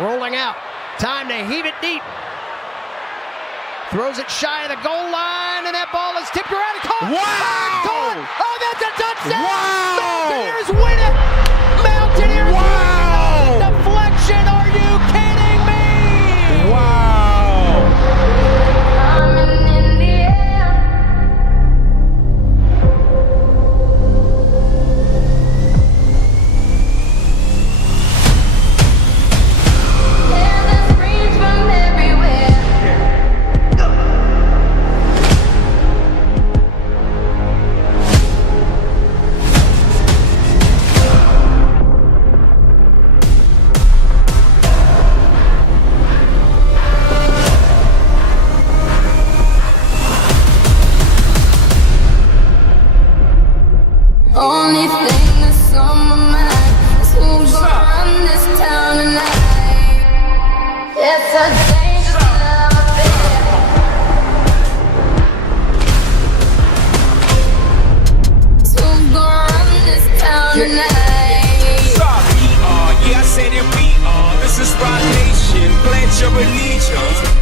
rolling out. Time to heave it deep. Throws it shy of the goal line, and that ball is tipped around and caught. Wow! Caught. Oh, that's a touchdown! Wow! Mountaineers win it! Mountaineers Wow! win it! Deflection, are you kidding me? Wow! In the air. Yeah, there's screams from everywhere. Only thing that's on my mind is who's gonna run this town tonight. It's a dangerous love affair. Who's gonna run this town tonight? Stop, we are, yeah, I said it, we are. This is Rock Nation, pledge your allegiance.